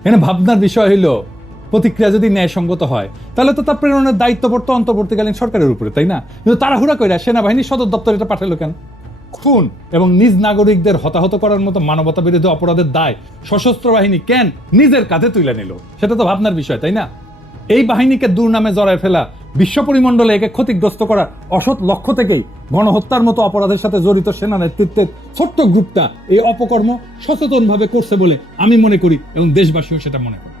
এখানে ভাবনার বিষয় হইলো প্রতিক্রিয়া যদি ন্যায়সঙ্গত হয় তাহলে তো তার প্রেরণের দায়িত্ব পড়তো অন্তর্বর্তীকালীন সরকারের উপরে, তাই না? কিন্তু তাড়াহুড়া করে সেনাবাহিনী সদর দপ্তর এটা পাঠালো কেন? খুন এবং নিজ নাগরিকদের হতাহত করার মতো মানবতা বিরোধী অপরাধের দায় সশস্ত্র বাহিনী কেন নিজের কাঁধে তুলে নিল? সেটা তো ভাবনার বিষয়, তাই না? এই বাহিনীকে দুর্নামে জড়ায় ফেলা, বিশ্ব পরিমণ্ডলে একে ক্ষতিগ্রস্ত করার অসৎ লক্ষ্য থেকেই গণহত্যার মতো অপরাধের সাথে জড়িত সেনা নেতৃত্বের ছোট্ট গ্রুপটা এই অপকর্ম সচেতনভাবে করছে বলে আমি মনে করি এবং দেশবাসীও সেটা মনে করে।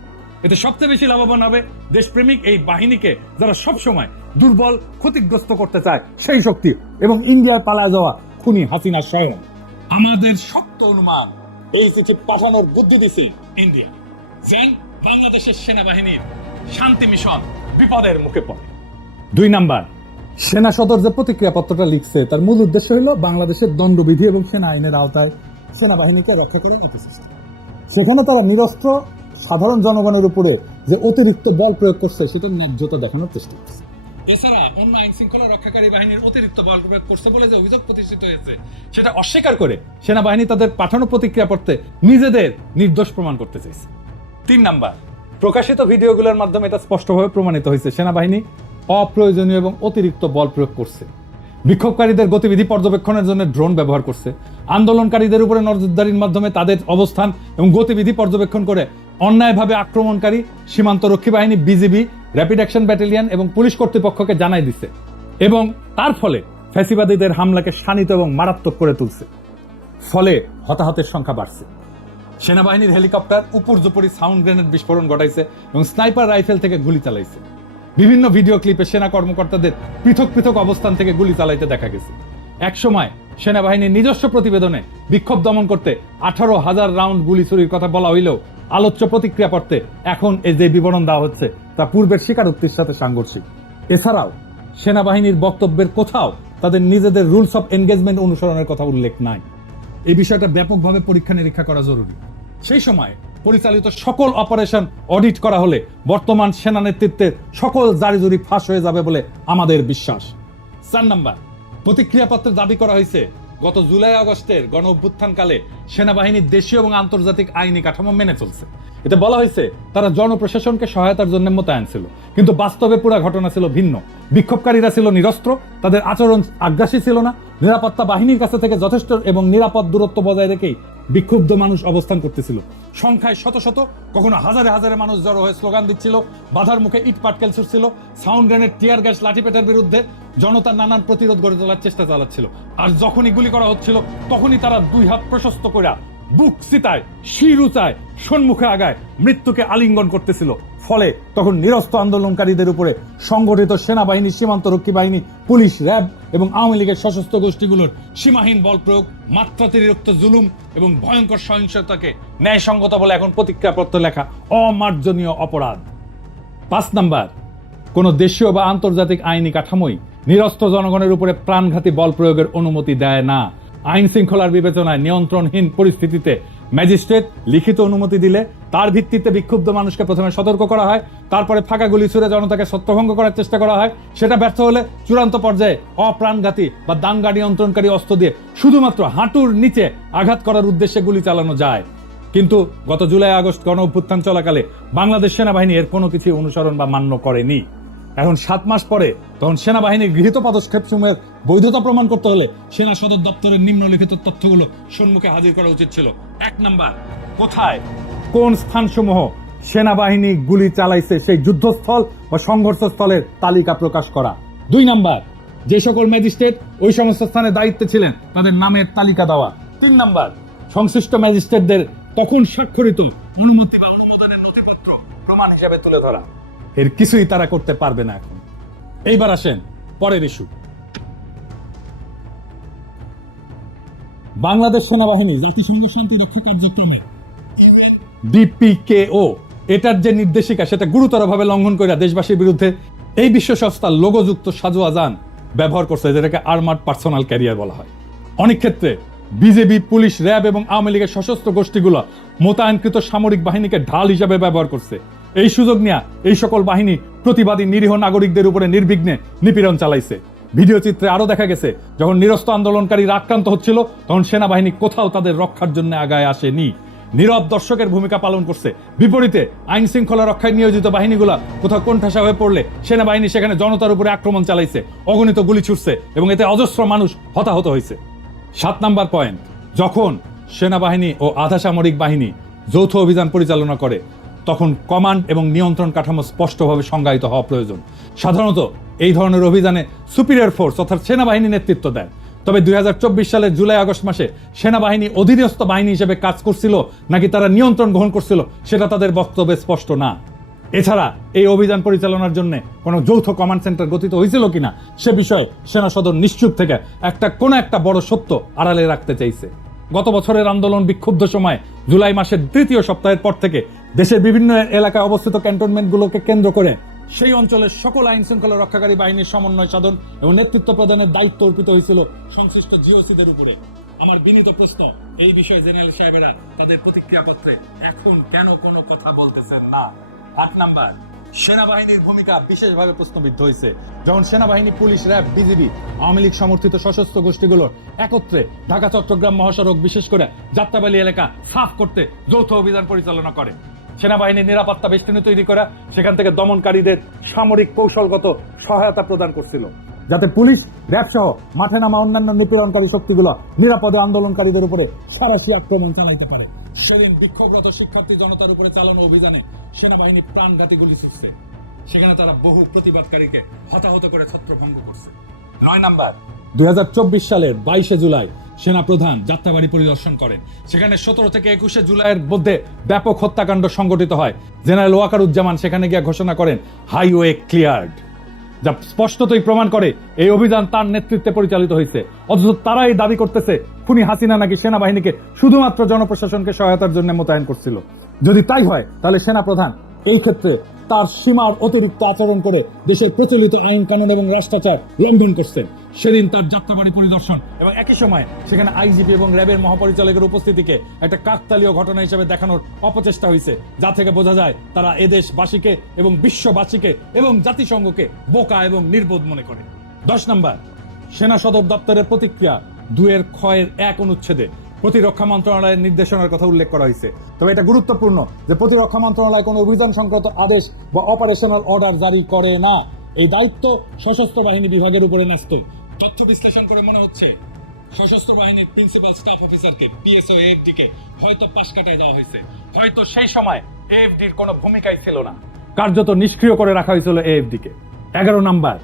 এতে সবচেয়ে বেশি লাভবান হবে দেশপ্রেমিক এই বাহিনীকে, যারা সবসময় দুর্বল, ক্ষতিগ্রস্ত করতে চায় সেই শক্তি, এবং ইন্ডিয়ায় পালায় যাওয়া খুনি হাসিনা স্বয়ং। আমাদের শক্ত অনুমান এই চিঠি পাঠানোর বুদ্ধি দিছে ইন্ডিয়া, যেন বাংলাদেশের সেনাবাহিনীর শান্তি মিশন বিপদের মুখে পড়ে। 2 নাম্বার, সেনা সদর যে প্রতিক্রিয়া পত্রটা লিখছে তার মূল উদ্দেশ্য হলো বাংলাদেশের দণ্ডবিধি এবং সেনা আইনের আওতায় সেনাবাহিনীকে রক্ষা করে উঠেছে। সেখানে তারা নিরস্ত্র সাধারণ জনগণের উপরে যে অতিরিক্ত বল প্রয়োগ করছে সেটা ন্যায্যতা দেখানোর চেষ্টা করছে। এছাড়া অন্য আইন শৃঙ্খলা রক্ষাকারী বাহিনীর অতিরিক্ত বল প্রয়োগ করছে বলে যে অভিযোগ প্রতিষ্ঠিত হয়েছে সেটা অস্বীকার করে সেনাবাহিনী তাদের পাঠানো প্রতিক্রিয়া পত্রে নিজেদের নির্দোষ প্রমাণ করতে চাইছে। 3 নাম্বার, প্রকাশিত ভিডিওগুলোর মাধ্যমে এটা স্পষ্টভাবে প্রমাণিত হয়েছে সেনাবাহিনী অপ্রয়োজনীয় এবং অতিরিক্ত বল প্রয়োগ করছে। বিক্ষোভকারীদের গতিবিধি পর্যবেক্ষণের জন্য ড্রোন ব্যবহার করছে, আন্দোলনকারীদের উপরে নজরদারির মাধ্যমে তাদের অবস্থান এবং গতিবিধি পর্যবেক্ষণ করে অন্যায়ভাবে আক্রমণকারী সীমান্তরক্ষী বাহিনী, বিজিবি, র্যাপিড অ্যাকশন ব্যাটালিয়ন এবং পুলিশ কর্তৃপক্ষকে জানাই দিছে, এবং তার ফলে ফ্যাসিবাদীদের হামলাকে শানিত এবং মারাত্মক করে তুলছে। ফলে হতাহতের সংখ্যা বাড়ছে। সেনাবাহিনীর হেলিকপ্টার উপর্যুপরি সাউন্ড গ্রেনেড বিস্ফোরণ ঘটাইছে এবং স্নাইপার রাইফেল থেকে গুলি চালাইছে। বিভিন্ন ভিডিও ক্লিপে সেনা কর্মকর্তাদের পৃথক পৃথক অবস্থান থেকে গুলি চালাইতে দেখা গেছে। একসময় সেনাবাহিনীর নিজস্ব প্রতিবেদনে বিক্ষোভ দমন করতে 18,000 রাউন্ড গুলি চুরির কথা বলা হইলেও আলোচ্য প্রতিক্রিয়া পড়তে এখন এই যে বিবরণ দেওয়া হচ্ছে তা পূর্বের স্বীকারোক্তির সাথে সাংঘর্ষিক। এছাড়াও সেনাবাহিনীর বক্তব্যের কোথাও তাদের নিজেদের রুলস অফ এনগেজমেন্ট অনুসরণের কথা উল্লেখ নাই। এই বিষয়টা ব্যাপকভাবে পরীক্ষা নিরীক্ষা করা জরুরি। সেই সময় পরিচালিত সকল অপারেশন অডিট করা হলে বর্তমান সেনা নেতৃত্বের সকল জারিজুরি ফাঁস হয়ে যাবে বলে আমাদের বিশ্বাস। 4 নাম্বার, প্রতিক্রিয়াপত্রে দাবি করা হয়েছে গত জুলাই আগস্টের গণ অভ্যুত্থানকালে সেনাবাহিনীর দেশীয় এবং আন্তর্জাতিক আইনি কাঠামো মেনে চলছে। এতে বলা হয়েছে তারা জনপ্রশাসনকে সহায়তার জন্য মোতায়েন ছিল, কিন্তু বাস্তবে পুরো ঘটনা ছিল ভিন্ন। বিক্ষোভকারীরা ছিল নিরস্ত্র, তাদের আচরণ আগ্রাসী ছিল না, নিরাপত্তা বাহিনীর কাছে থেকে যথেষ্ট এবং নিরাপদ দূরত্ব বজায় রেখেই বিক্ষুব্ধ মানুষ অবস্থান করতেছিল। সংখ্যায় শত শত, কখনো হাজারে হাজারে মানুষ জড়ো হয়ে স্লোগান দিচ্ছিল, বাধার মুখে ইট পাটকেল ছুটছিল, সাউন্ড গ্রেনেড, টিয়ার গ্যাস, লাঠিপেটার বিরুদ্ধে জনতার নানান প্রতিরোধ গড়ে তোলার চেষ্টা চালাচ্ছিল। আর যখনই গুলি করা হচ্ছিল তখনই তারা 2 হাত প্রশস্ত করে বুক চিতায়, শির উঁচায়, সম্মুখে আগায় মৃত্যুকে আলিঙ্গন করতেছিল। ফলে তখন নিরস্ত্র আন্দোলনকারীদের উপরে সংগঠিত সেনাবাহিনী, সীমান্তরক্ষী বাহিনী, পুলিশ, র্যাব এবং আওয়ামী লীগের সশস্ত্র গোষ্ঠীগুলোর সীমাহীন বল প্রয়োগ, মাত্রাতিরিক্ত জুলুম এবং ভয়ঙ্কর সহিংসতাকে ন্যায়সঙ্গত বলে এখন প্রতিক্রিয়াপত্র লেখা অমার্জনীয় অপরাধ। 5 নাম্বার, কোন দেশীয় বা আন্তর্জাতিক আইনি কাঠামোই নিরস্ত্র জনগণের উপরে প্রাণঘাতী বল প্রয়োগের অনুমতি দেয় না। আইন শৃঙ্খলার বিবেচনায় নিয়ন্ত্রণহীন পরিস্থিতিতে ম্যাজিস্ট্রেট লিখিত অনুমতি দিলে তার ভিত্তিতে বিক্ষুব্ধ মানুষকে প্রথমে সতর্ক করা হয়, তারপরে ফাঁকা গুলি ছুড়ে জনতাকে ছত্রভঙ্গ করার চেষ্টা করা হয়। সেটা ব্যর্থ হলে চূড়ান্ত পর্যায়ে অপ্রাণঘাতী বা দাঙ্গা নিয়ন্ত্রণকারী অস্ত্র দিয়ে শুধুমাত্র হাঁটুর নিচে আঘাত করার উদ্দেশ্যে গুলি চালানো যায়। কিন্তু গত জুলাই আগস্ট গণ অভ্যুত্থান চলাকালে বাংলাদেশ সেনাবাহিনী এর কোনো কিছু অনুসরণ বা মান্য করেনি। এখন 7 মাস পরে তখন সেনাবাহিনীর গৃহীত পদক্ষেপ সমূহের বৈধতা প্রমাণ করতে হলে সেনা সদর দপ্তরের নিম্নলিখিত তথ্যগুলো সম্মুখে হাজির করা উচিত ছিল। 1 নাম্বার, কোথায় কোন স্থানসমূহ সেনাবাহিনী গুলি চালাইছে সেই যুদ্ধস্থল বা সংঘর্ষস্থলের তালিকা প্রকাশ করা। 2 নাম্বার, যে সকল ম্যাজিস্ট্রেট ওই সমস্ত স্থানে দায়িত্বে ছিলেন তাদের নামের তালিকা দেওয়া। 3 নাম্বার, সংশ্লিষ্ট ম্যাজিস্ট্রেটদের তখন স্বাক্ষরিত অনুমতি বা অনুমোদনের নথিপত্র প্রমাণ হিসেবে তুলে ধরা। এর কিছুই তারা করতে পারবে না এখন। এইবার আসেন পরের ইস্যু। বাংলাদেশ সেনাবাহিনী জাতিসংঘ শান্তি রক্ষা কার্যক্রমে বিপিকেও এটার যে নির্দেশিকা সেটা গুরুতরভাবে লঙ্ঘন করে দেশবাসীর বিরুদ্ধে এই বিশ্ব সংস্থার লোগোযুক্ত সাজোয়া যান ব্যবহার করছে, যেটাকে আর্মার্ড পার্সোনাল ক্যারিয়ার বলা হয়। অনেক ক্ষেত্রে বিজেপি, পুলিশ, র্যাব এবং আওয়ামী লীগের সশস্ত্র গোষ্ঠীগুলো মোতায়েনকৃত সামরিক বাহিনীকে ঢাল হিসাবে ব্যবহার করছে। এই সুযোগ নিয়ে এই সকল বাহিনী প্রতিবাদী নিরীহ নাগরিকদের উপরে নির্বিঘ্নে নিপীড়ন চালাইছে। ভিডিও চিত্রে আরো দেখা গেছে যখন নিরস্ত্র আন্দোলনকারীরা আক্রান্ত হচ্ছিল তখন সেনাবাহিনী কোথাও তাদের রক্ষার জন্য আগায় আসেনি। নীরব দর্শকের ভূমিকা পালন করছে। বিপরীতে আইন শৃঙ্খলা রক্ষায় নিয়োজিত বাহিনীগুলা কোথাও কোণঠাসা হয়ে পড়লে সেনাবাহিনী সেখানে জনতার উপরে আক্রমণ চালাইছে, অগণিত গুলি ছুটছে এবং এতে অজস্র মানুষ হতাহত হয়েছে। 7 নাম্বার পয়েন্ট, যখন সেনাবাহিনী ও আধা সামরিক বাহিনী যৌথ অভিযান পরিচালনা করে তখন কমান্ড এবং নিয়ন্ত্রণ কাঠামো স্পষ্টভাবে সংজ্ঞায়িত হওয়া প্রয়োজন। সাধারণত এই ধরনের অভিযানে সুপিরিয়র ফোর্স অর্থাৎ সেনাবাহিনী নেতৃত্ব দেয়। তবে 2024 সালের জুলাই আগস্ট মাসে সেনাবাহিনী অধীনস্থ বাহিনী হিসেবে কাজ করছিল নাকি তারা নিয়ন্ত্রণ গ্রহণ করছিল সেটা তাদের বক্তব্যে স্পষ্ট না। এছাড়া এই অভিযান পরিচালনার জন্য কোনো যৌথ কমান্ড সেন্টার গঠিত হয়েছিল কিনা সে বিষয়ে সেনা সদর নিশ্চুপ থেকে কোনো একটা বড় সত্য আড়ালে রাখতে চাইছে। গত বছরের আন্দোলন বিক্ষুব্ধ সময় জুলাই মাসের 3য় সপ্তাহের পর থেকে দেশের বিভিন্ন এলাকায় অবস্থিত ক্যান্টনমেন্টগুলোকে কেন্দ্র করে সেই অঞ্চলের সকল আইন শৃঙ্খলা রক্ষাকারী বাহিনীর সমন্বয় সাধন এবং নেতৃত্ব প্রদানের দায়িত্ব অর্পিত হয়েছিল সংশ্লিষ্ট জিওসিদের উপরে। আমার বিনীত প্রশ্ন, এই বিষয়ে জেনারেল সাহেবেরা তাদের প্রতিক্রিয়াপত্রে এখন কেন কোনো কথা বলতেছেন না? 8 নাম্বার, সেনাবাহিনীর ভূমিকা বিশেষভাবে প্রশ্নবিদ্ধ হয়েছে। যখন সেনাবাহিনী, police, RAB, BGB, Awami League সমর্থিত সশস্ত্র গোষ্ঠীগুলোর একত্রে ঢাকা চট্টগ্রাম মহাসড়ক বিশেষ করে যাত্রাবাড়ি এলাকা সাফ করতে যৌথ অভিযান পরিচালনা করে, সেনাবাহিনীর নিরাপত্তা বেষ্টনী তৈরি করা, সেখান থেকে দমনকারীদের সামরিক কৌশলগত সহায়তা প্রদান করছিল যাতে পুলিশ, র্যাব সহ মাঠে নামা অন্যান্য নিপীড়নকারী শক্তিগুলো নিরাপদে আন্দোলনকারীদের উপরে সাঁড়াশি আক্রমণ চালাইতে পারে। সেদিন বিক্ষোভরত শিক্ষার্থী জনতার উপরে চালানো অভিযানে সেনাবাহিনী প্রাণঘাতী গুলি ছুটছে, সেখানে তারা বহু প্রতিবাদকারীকে হতাহত করে ছত্রভঙ্গ করছে। 9 নাম্বার, 2024 সালের 22শে জুলাই সেনা প্রধান যাত্রাবাড়ি পরিদর্শন করেন। সেখানে 17 থেকে 21শে জুলাইয়ের মধ্যে ব্যাপক হত্যাকাণ্ড সংঘটিত হয়। জেনারেল ওয়াকারুজ্জামান সেখানে গিয়ে ঘোষণা করেন হাইওয়ে ক্লিয়ার্ড, যা স্পষ্টতই প্রমাণ করে এই অভিযান তার নেতৃত্বে পরিচালিত হয়েছে। অথচ তারাই দাবি করতেছে খুনি হাসিনা নাকি সেনাবাহিনীকে শুধুমাত্র জনপ্রশাসনকে সহায়তার জন্য মোতায়েন করছিল। যদি তাই হয় তাহলে সেনা প্রধান এই ক্ষেত্রে তার সীমার অতিরিক্ত আচরণ করে দেশের প্রচলিত আইন কানুন এবং রাষ্ট্রাচার লঙ্ঘন করছেন। সেদিন তার যাত্রাবাড়ি পরিদর্শন এবং একই সময় সেখানে আইজিপি এবং র্যাবের মহাপরিচালকের উপস্থিতিকে একটা কাকতালীয় ঘটনা হিসেবে দেখানোর অপচেষ্টা হয়েছে, যা থেকে বোঝা যায় তারা এদেশবাসীকে এবং বিশ্ববাসীকে এবং জাতিসংঘকে বোকা এবং নির্বোধ মনে করে। 10 নাম্বার, সেনা সদর দপ্তরের প্রতিক্রিয়া 2 ক্ষয়ের 1 অনুচ্ছেদে প্রতিরক্ষা মন্ত্রণালয়ের নির্দেশনার কথা উল্লেখ করা হয়েছে। তবে এটা গুরুত্বপূর্ণ যে প্রতিরক্ষা মন্ত্রণালয় কোনো অভিযান সংক্রান্ত আদেশ বা অপারেশনাল অর্ডার জারি করে না। এই দায়িত্ব সশস্ত্র বাহিনী বিভাগের উপরে ন্যস্ত। তথ্য বিশ্লেষণ করে মনে হচ্ছে সশস্ত্র বাহিনীর প্রিন্সিপাল স্টাফ অফিসারকে, পিএসও এএফডি কে হয়তো পাশ কাটায় দেওয়া হয়েছে। হয়তো সেই সময় এএফডির কোনো ভূমিকাই ছিল না, কার্যত নিষ্ক্রিয় করে রাখা হয়েছিল এএফডি কে। 11 নাম্বার,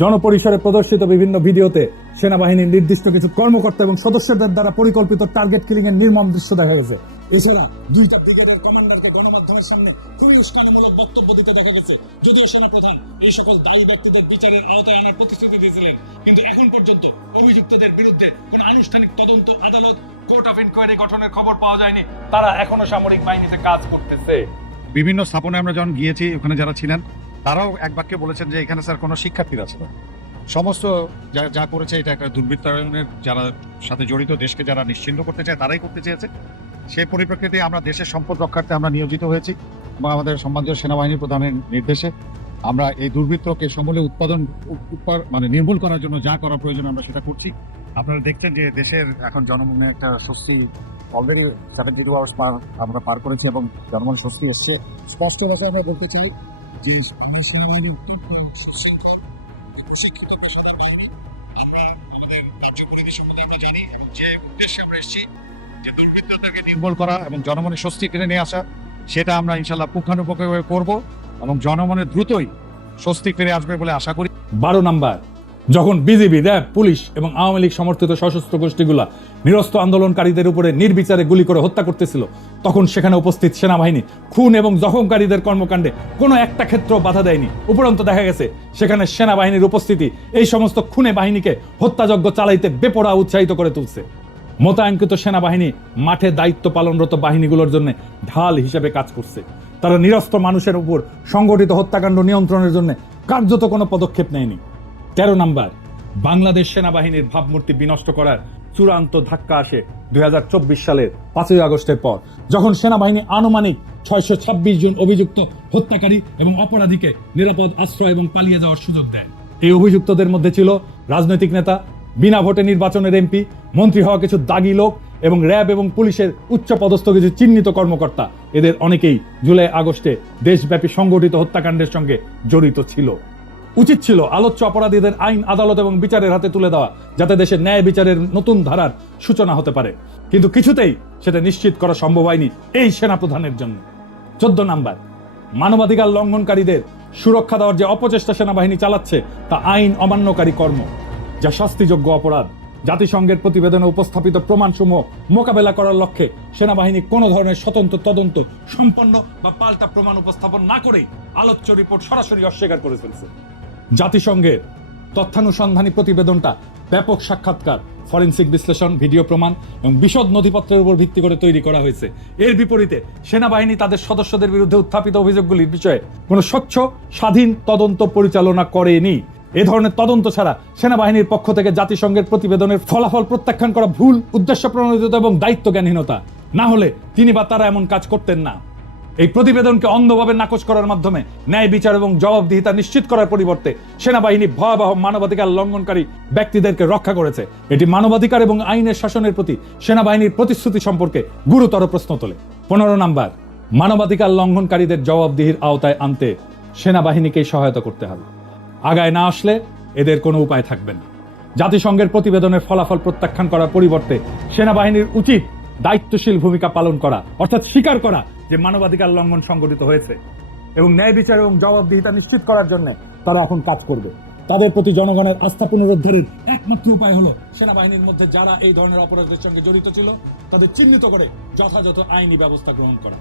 জনপরিসরে প্রদর্শিত বিভিন্ন ভিডিওতে সেনাবাহিনীর নির্দিষ্ট কিছু কর্মকর্তা এবং সদস্যদের দ্বারা পরিকল্পিত টার্গেট কিলিং এর নির্মম দৃশ্য দেখা গেছে। এছাড়া 2টা ব্রিগেডের কমান্ডারকে গণমাধ্যমের সামনে পুলিশকানিমূলক বক্তব্য দিতে দেখা গেছে। যদিও সেনাপ্রধান এই সকল দায়ী ব্যক্তিদের বিচারের আওতায় আনার প্রতিশ্রুতি দিয়েছিলেন, কিন্তু এখন পর্যন্ত অভিযুক্তদের বিরুদ্ধে কোনো আনুষ্ঠানিক তদন্ত, আদালত, কোর্ট অফ ইনকোয়ারি গঠনের খবর পাওয়া যায়নি। তারা এখনো সামরিক বাহিনীতে কাজ করতেছে। বিভিন্ন স্থাপনায় আমরা যখন গিয়েছি, ওখানে যারা ছিলেন তারাও এক বাক্যে বলেছেন যে এখানে স্যার কোনো শিক্ষার্থীরা ছিল না। সমস্ত যা করেছে এটা একটা দুর্বৃত্তায়নের যারা সাথে জড়িত, দেশকে যারা নিশ্চিহ্ন করতে চায় তারাই করতে চেয়েছে। সেই পরিপ্রেক্ষিতে আমরা দেশের সম্পদ রক্ষার্থে আমরা নিয়োজিত হয়েছি এবং আমাদের সম্মানীয় সেনাবাহিনী প্রধানের নির্দেশে আমরা এই দুর্বৃত্তকে সমূলে নির্মূল করার জন্য যা করা প্রয়োজন আমরা সেটা করছি। আপনারা দেখছেন যে দেশের এখন জনমনে একটা স্বস্তি অলরেডি 72 আওয়ার্স আমরা পার করেছি এবং জনমন স্বস্তি এসছে। স্পষ্ট ভাষায় আমরা বলতে চাই যে আমাদের সেনাবাহিনী অত্যন্ত সুশৃঙ্খল প্রশিক্ষিত পেশাদার বাহিনী। আমরা আমাদের কার্যকরী সম্বন্ধে আমরা জানি যে উদ্দেশ্যে আমরা এসেছি যে দুর্বৃত্তদেরকে নির্মূল করা এবং জনমনের স্বস্তি কিনে নিয়ে আসা, সেটা আমরা ইনশাল্লাহ পুঙ্খানুপুঙ্খভাবে করব এবং জনমনের দ্রুতই স্বস্তি ফিরে আসবে বলে আশা করি। 12 নাম্বার, যখন বিজিবি, র্যাব, পুলিশ এবং আওয়ামী লীগ সমর্থিত সশস্ত্র গোষ্ঠীগুলা নিরস্ত্র আন্দোলনকারীদের উপরে নির্বিচারে গুলি করে হত্যা করতেছিল, তখন সেখানে উপস্থিত সেনাবাহিনী খুন এবং জখমকারীদের কর্মকাণ্ডে কোনো একটা ক্ষেত্র বাধা দেয়নি। উপরন্তু দেখা গেছে সেখানে সেনাবাহিনীর উপস্থিতি এই সমস্ত খুনে বাহিনীকে হত্যাযজ্ঞ চালাইতে বেপরোয়া উৎসাহিত করে তুলছে। মোতায়েনকৃত সেনাবাহিনী মাঠে দায়িত্ব পালনরত বাহিনীগুলোর জন্য ঢাল হিসেবে কাজ করছে। তারা নিরস্ত্র মানুষের উপর সংগঠিত হত্যাকাণ্ড নিয়ন্ত্রণের জন্য কার্যত কোনো পদক্ষেপ নেয়নি। 13 নাম্বার, বাংলাদেশ সেনাবাহিনীর ভাবমূর্তি বিনষ্ট করার চূড়ান্ত ধাক্কা আসে 2024 সালের 5ই আগস্টের পর, যখন সেনাবাহিনী আনুমানিক 626 জন অভিযুক্ত হত্যাকারী এবং অপরাধীকে নিরাপদ আশ্রয় এবং পালিয়ে যাওয়ার সুযোগ দেয়। এই অভিযুক্তদের মধ্যে ছিল রাজনৈতিক নেতা, বিনা ভোটে নির্বাচনের এমপি, মন্ত্রী হওয়া কিছু দাগী লোক এবং র্যাব এবং পুলিশের উচ্চপদস্থ কিছু চিহ্নিত কর্মকর্তা, এদের অনেকেই জুলাই আগস্টে দেশব্যাপী সংগঠিত হত্যাকাণ্ডের সঙ্গে জড়িত ছিল। উচিত ছিল আলোচ্য অপরাধীদের আইন, আদালত এবং বিচারের হাতে তুলে দেওয়া, যাতে দেশের ন্যায় বিচারের নতুন ধারার সূচনা হতে পারে, কিন্তু কিছুতেই সেটা নিশ্চিত করা সম্ভব হয়নি এই সেনাপ্রধানের জন্য। 14 নাম্বার, মানবাধিকার লঙ্ঘনকারীদের সুরক্ষা দেওয়ার যে অপচেষ্টা সেনাবাহিনী চালাচ্ছে তা আইন অমান্যকারী কর্ম, যা শাস্তিযোগ্য অপরাধ। জাতিসংঘের প্রতিবেদনে উপস্থাপিত প্রমাণসমূহ মোকাবেলা করার লক্ষ্যে সেনাবাহিনী কোনো ধরনের স্বতন্ত্র তদন্ত সম্পন্ন বা পাল্টা প্রমাণ উপস্থাপন না করে আলোচ্য রিপোর্ট সরাসরি অস্বীকার করে ফেলছে। জাতিসংঘের তথ্যানুসন্ধানী প্রতিবেদনটা ব্যাপক সাক্ষাৎকার, ফরেনসিক বিশ্লেষণ, ভিডিও প্রমাণ এবং বিশদ নথিপত্রের উপর ভিত্তি করে তৈরি করা হয়েছে। এর বিপরীতে সেনাবাহিনী তাদের সদস্যদের বিরুদ্ধে উত্থাপিত অভিযোগগুলির বিষয়ে কোনো স্বচ্ছ স্বাধীন তদন্ত পরিচালনা করেনি। এ ধরনের তদন্ত ছাড়া সেনাবাহিনীর পক্ষ থেকে জাতিসংঘের প্রতিবেদনের ফলাফল প্রত্যাখ্যান করা ভুল, উদ্দেশ্য প্রণোদিত এবং দায়িত্বজ্ঞানহীনতা। না হলে তিনি বা তারা এমন কাজ করতেন না। এই প্রতিবেদনকে অন্ধভাবে নাকচ করার মাধ্যমে ন্যায় বিচার এবং জবাবদিহিতা নিশ্চিত করার পরিবর্তে সেনাবাহিনী ভয়াবহ মানবাধিকার লঙ্ঘনকারী ব্যক্তিদেরকে রক্ষা করেছে। এটি মানবাধিকার এবং আইনের শাসনের প্রতি সেনাবাহিনীর প্রতিশ্রুতি সম্পর্কে গুরুতর প্রশ্ন তোলে। 15 নাম্বার, মানবাধিকার লঙ্ঘনকারীদের জবাবদিহির আওতায় আনতে সেনাবাহিনীকে সহায়তা করতে হবে। আগায় না আসলে এদের কোনো উপায় থাকবে না। জাতিসংঘের প্রতিবেদনের ফলাফল প্রত্যাখ্যান করার পরিবর্তে সেনাবাহিনীর উচিত দায়িত্বশীল ভূমিকা পালন করা, অর্থাৎ স্বীকার করা যে মানবাধিকার লঙ্ঘন সংঘটিত হয়েছে এবং ন্যায় বিচার এবং জবাবদিহিতা নিশ্চিত করার জন্য তারা এখন কাজ করবে। তাদের প্রতি জনগণের আস্থা পুনরুদ্ধারের একমাত্র উপায় হলো সেনাবাহিনীর মধ্যে যারা এই ধরনের অপরাধের সঙ্গে জড়িত ছিল তাদের চিহ্নিত করে যথাযথ আইনি ব্যবস্থা গ্রহণ করা।